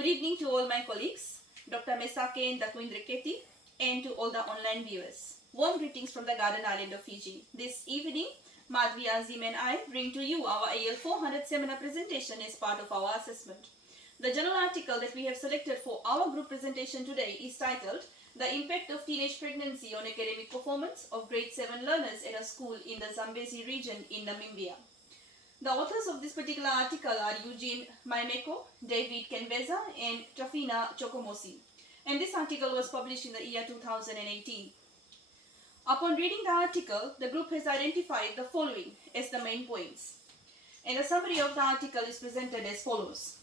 Good evening to all my colleagues, Dr. Mesake and Dakwindra Keti, and to all the online viewers. Warm greetings from the Garden Island of Fiji. This evening, Madhvi Azim and I bring to you our AL 400 seminar presentation as part of our assessment. The journal article that we have selected for our group presentation today is titled The Impact of Teenage Pregnancy on Academic Performance of Grade 7 Learners at a School in the Zambezi region in Namibia. The authors of this particular article are Eugene Maimeko, David Kenveza, and Trafina Chokomosi. And this article was published in the year 2018. Upon reading the article, the group has identified the following as the main points. And a summary of the article is presented as follows.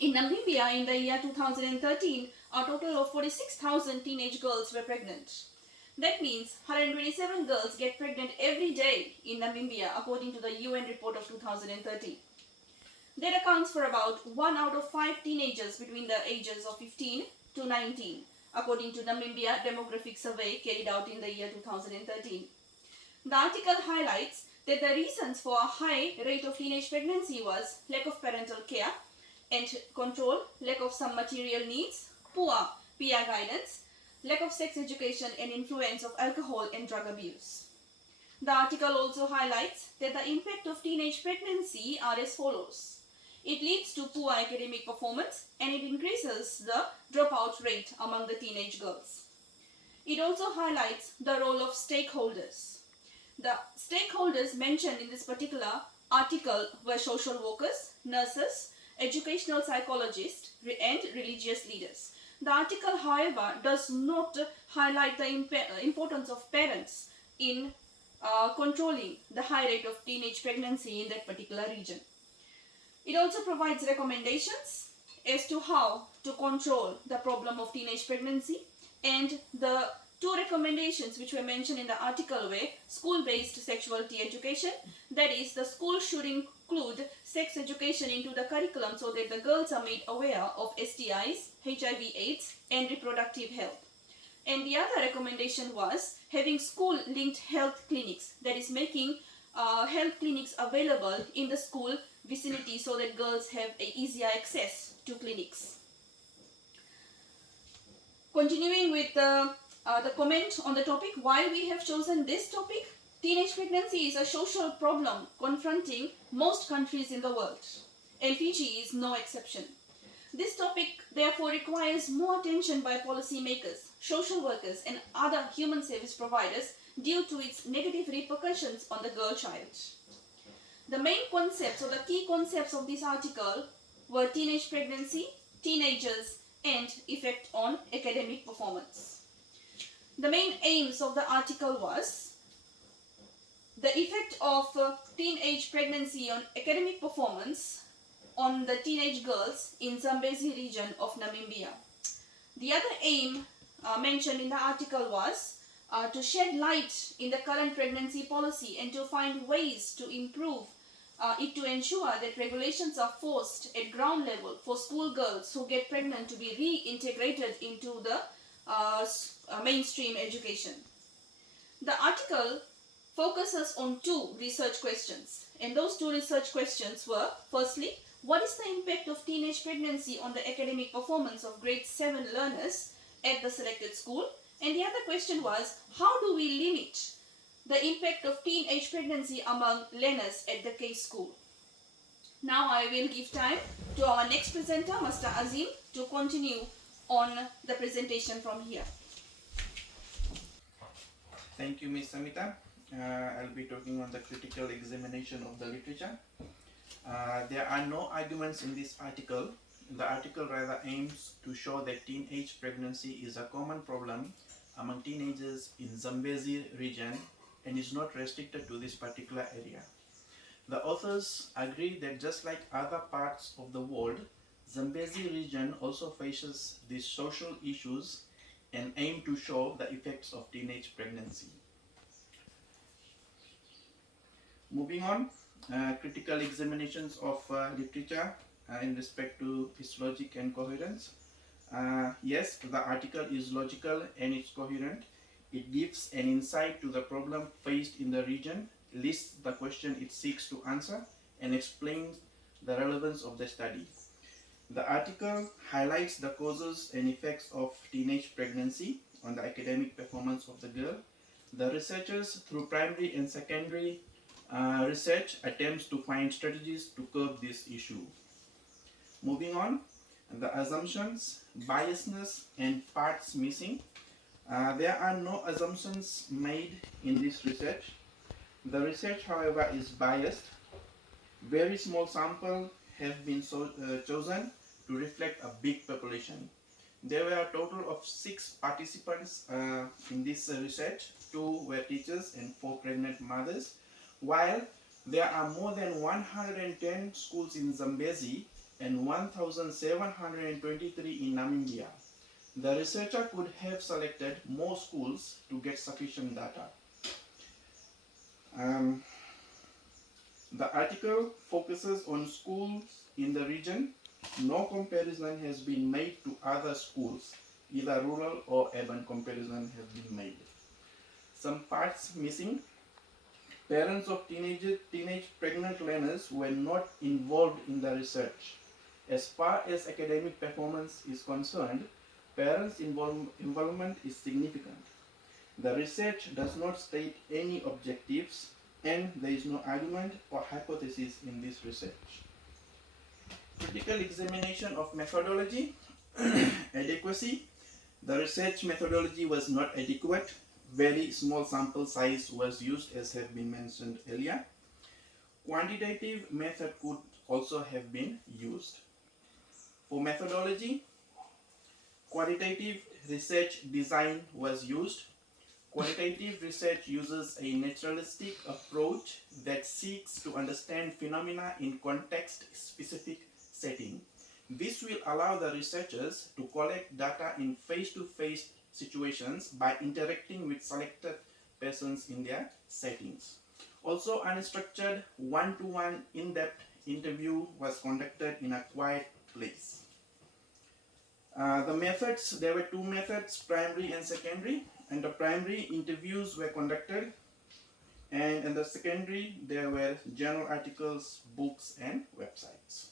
In Namibia, in the year 2013, a total of 46,000 teenage girls were pregnant. That means 127 girls get pregnant every day in Namibia, according to the UN report of 2013. That accounts for about 1 out of 5 teenagers between the ages of 15 to 19, according to Namibia Demographic Survey carried out in the year 2013. The article highlights that the reasons for a high rate of teenage pregnancy was lack of parental care and control, lack of some material needs, poor peer guidance, lack of sex education, and influence of alcohol and drug abuse. The article also highlights that the impact of teenage pregnancy are as follows. It leads to poor academic performance and it increases the dropout rate among the teenage girls. It also highlights the role of stakeholders. The stakeholders mentioned in this particular article were social workers, nurses, educational psychologists, and religious leaders. The article, however, does not highlight the importance of parents in controlling the high rate of teenage pregnancy in that particular region. It also provides recommendations as to how to control the problem of teenage pregnancy, and the 2 recommendations which were mentioned in the article were school-based sexuality education, that is, the school should include sex education into the curriculum so that the girls are made aware of STIs, HIV/AIDS, and reproductive health. And the other recommendation was having school-linked health clinics, that is, making health clinics available in the school vicinity so that girls have easier access to clinics. Continuing with the comment on the topic, why we have chosen this topic. Teenage pregnancy is a social problem confronting most countries in the world, and Fiji is no exception. This topic therefore requires more attention by policymakers, social workers, and other human service providers due to its negative repercussions on the girl child. The main concepts or the key concepts of this article were teenage pregnancy, teenagers, and effect on academic performance. The main aims of the article was the effect of teenage pregnancy on academic performance on the teenage girls in Zambezi region of Namibia. The other aim mentioned in the article was to shed light in the current pregnancy policy and to find ways to improve it to ensure that regulations are forced at ground level for school girls who get pregnant to be reintegrated into the mainstream education. The article focuses on 2 research questions, and those 2 research questions were, firstly, what is the impact of teenage pregnancy on the academic performance of grade 7 learners at the selected school? And the other question was, how do we limit the impact of teenage pregnancy among learners at the case school? Now I will give time to our next presenter, Mr. Azim, to continue on the presentation from here. Thank you, Ms. Samita. I'll be talking on the critical examination of the literature. There are no arguments in this article. The article rather aims to show that teenage pregnancy is a common problem among teenagers in Zambezi region and is not restricted to this particular area. The authors agree that just like other parts of the world, Zambezi region also faces these social issues and aim to show the effects of teenage pregnancy. Moving on, critical examinations of literature in respect to its logic and coherence. Yes, the article is logical and it's coherent. It gives an insight to the problem faced in the region, lists the question it seeks to answer, and explains the relevance of the study. The article highlights the causes and effects of teenage pregnancy on the academic performance of the girl. The researchers, through primary and secondary research, attempts to find strategies to curb this issue. Moving on, the assumptions, biasness, and parts missing. There are no assumptions made in this research. The research, however, is biased. Very small samples have been chosen to reflect a big population. There were a total of 6 participants in this research. 2 were teachers and 4 pregnant mothers. While there are more than 110 schools in Zambezi and 1,723 in Namibia, the researcher could have selected more schools to get sufficient data. The article focuses on schools in the region. No comparison has been made to other schools. Either rural or urban comparison has been made. Some parts missing. Parents of teenage pregnant learners were not involved in the research. As far as academic performance is concerned, parents' involvement is significant. The research does not state any objectives, and there is no argument or hypothesis in this research. Critical examination of methodology. Adequacy. The research methodology was not adequate. Very small sample size was used, as have been mentioned earlier. Quantitative method could also have been used. For methodology, qualitative research design was used. Qualitative research uses a naturalistic approach that seeks to understand phenomena in context-specific setting. This will allow the researchers to collect data in face-to-face situations by interacting with selected persons in their settings. Also, unstructured one-to-one in-depth interview was conducted in a quiet place. The methods, there were 2 methods, primary and secondary. And the primary interviews were conducted, and in the secondary there were journal articles, books, and websites.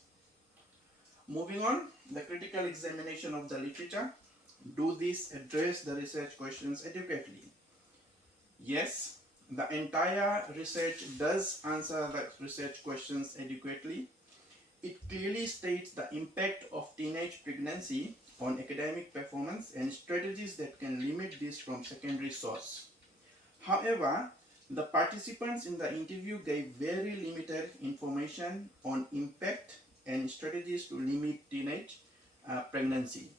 Moving on, the critical examination of the literature. Do these address the research questions adequately? Yes, the entire research does answer the research questions adequately. It clearly states the impact of teenage pregnancy on academic performance and strategies that can limit this from secondary source. However, the participants in the interview gave very limited information on impact and strategies to limit teenage pregnancy.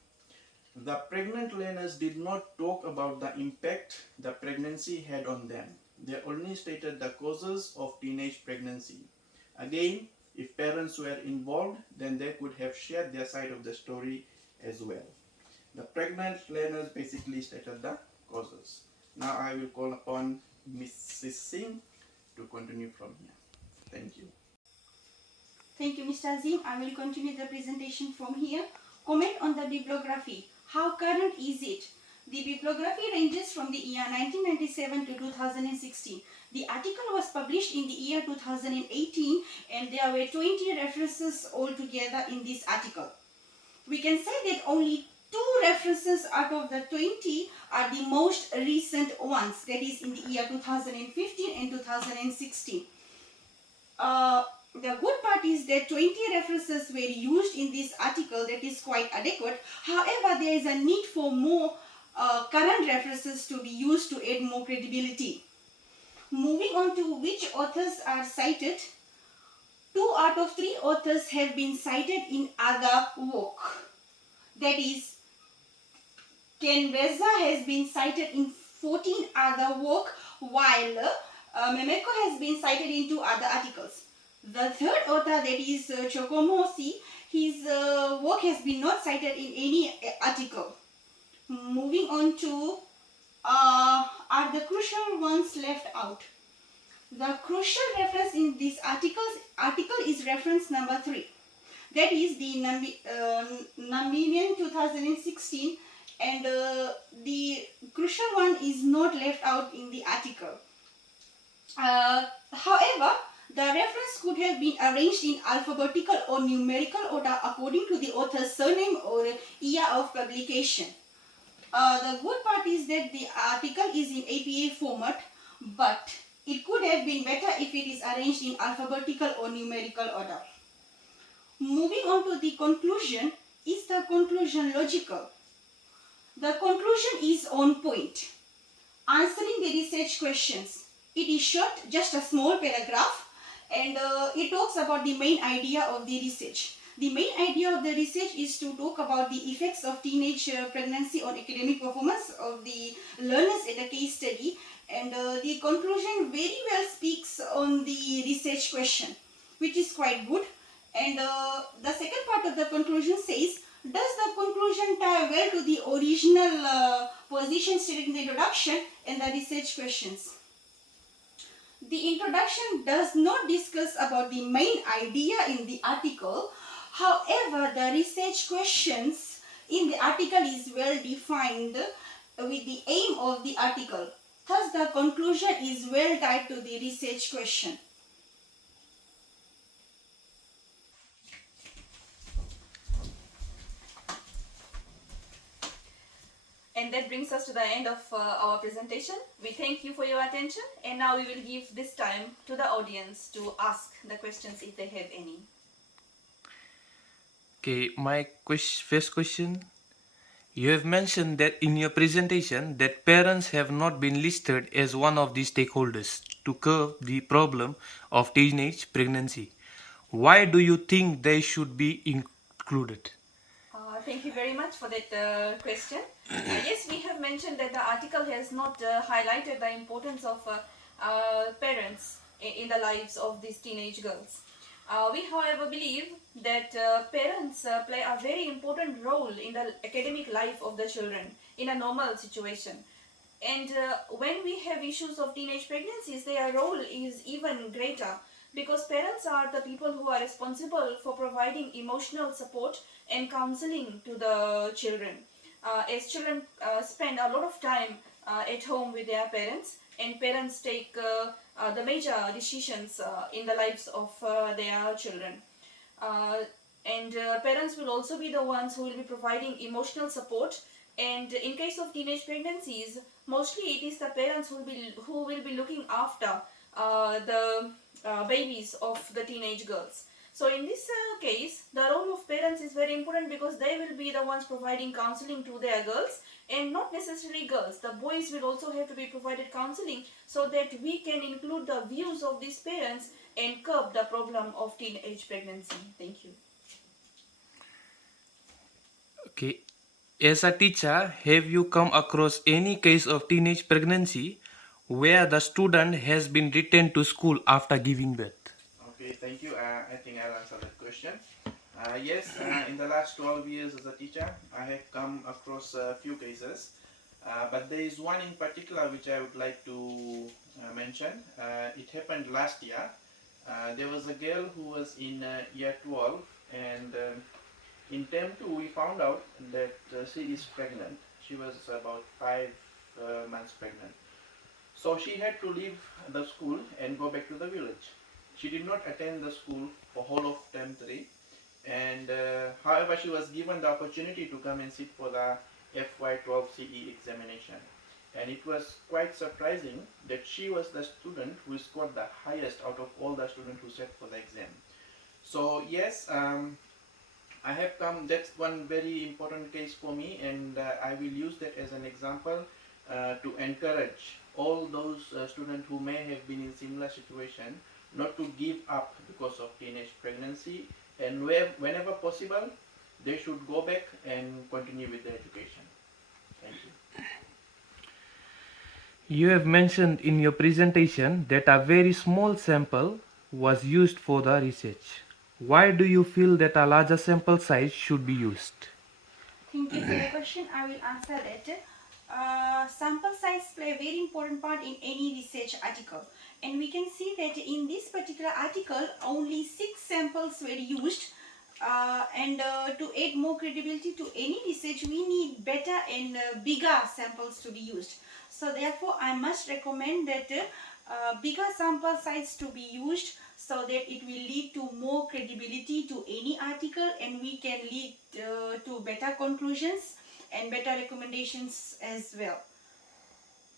The pregnant learners did not talk about the impact the pregnancy had on them. They only stated the causes of teenage pregnancy. Again, if parents were involved, then they could have shared their side of the story as well. The pregnant learners basically stated the causes. Now I will call upon Mrs. Singh to continue from here. Thank you. Thank you, Mr. Azim. I will continue the presentation from here. Comment on the bibliography. How current is it? The bibliography ranges from the year 1997 to 2016. The article was published in the year 2018 and there were 20 references altogether in this article. We can say that only 2 references out of the 20 are the most recent ones, that is in the year 2015 and 2016. The good part is that 20 references were used in this article, that is quite adequate. However, there is a need for more current references to be used to add more credibility. Moving on to which authors are cited. 2 out of 3 authors have been cited in other work. That is, Ken Reza has been cited in 14 other work, while Memeko has been cited in 2 other articles. The third author, that is Chokomosi, his work has been not cited in any article. Moving on to are the crucial ones left out. The crucial reference in this article is reference number 3. That is the Namibian 2016, and the crucial one is not left out in the article. However, The reference could have been arranged in alphabetical or numerical order according to the author's surname or year of publication. The good part is that the article is in APA format, but it could have been better if it is arranged in alphabetical or numerical order. Moving on to the conclusion, is the conclusion logical? The conclusion is on point. Answering the research questions. It is short, just a small paragraph, and it talks about the main idea of the research. The main idea of the research is to talk about the effects of teenage pregnancy on academic performance of the learners in a case study, and the conclusion very well speaks on the research question, which is quite good. And the second part of the conclusion says, does the conclusion tie well to the original position stated in the introduction and the research questions? The introduction does not discuss about the main idea in the article. However, the research questions in the article is well defined with the aim of the article. Thus, the conclusion is well tied to the research question. And that brings us to the end of our presentation. We thank you for your attention, and now we will give this time to the audience to ask the questions if they have any. Okay, my first question. You have mentioned that in your presentation that parents have not been listed as one of the stakeholders to curb the problem of teenage pregnancy. Why do you think they should be included? Thank you very much for that question. Yes, we have mentioned that the article has not highlighted the importance of parents in the lives of these teenage girls. We, however, believe that parents play a very important role in the academic life of the children in a normal situation. And when we have issues of teenage pregnancies, their role is even greater, because parents are the people who are responsible for providing emotional support and counseling to the children. As children spend a lot of time at home with their parents, and parents take the major decisions in the lives of their children. And parents will also be the ones who will be providing emotional support. And in case of teenage pregnancies, mostly it is the parents who will be looking after the babies of the teenage girls. So in this case, the role of parents is very important, because they will be the ones providing counseling to their girls, and not necessarily girls. The boys will also have to be provided counseling, so that we can include the views of these parents and curb the problem of teenage pregnancy. Thank you. Okay, as a teacher, have you come across any case of teenage pregnancy where the student has been returned to school after giving birth? Okay, thank you. I think I'll answer that question. Yes, in the last 12 years as a teacher, I have come across a few cases, but there is one in particular which I would like to mention. It happened last year. There was a girl who was in year 12, and in term 2 we found out that she is pregnant. She was about 5 months pregnant. So she had to leave the school and go back to the village. She did not attend the school for whole of term 3, and however she was given the opportunity to come and sit for the FY12 CE examination, and it was quite surprising that she was the student who scored the highest out of all the students who sat for the exam. So yes, I have come, that's one very important case for me, and I will use that as an example to encourage all those students who may have been in similar situation not to give up because of teenage pregnancy, and whenever possible they should go back and continue with their education. Thank you. You have mentioned in your presentation that a very small sample was used for the research. Why do you feel that a larger sample size should be used? Thank you for your question. I will answer that. Sample size play a very important part in any research article, and we can see that in this particular article only 6 samples were used, and to add more credibility to any research we need better and bigger samples to be used. So therefore I must recommend that bigger sample size to be used, so that it will lead to more credibility to any article, and we can lead to better conclusions and better recommendations as well.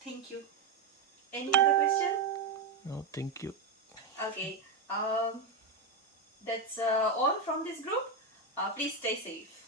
Thank you. Any other question? No, thank you. Okay, that's all from this group. Please stay safe.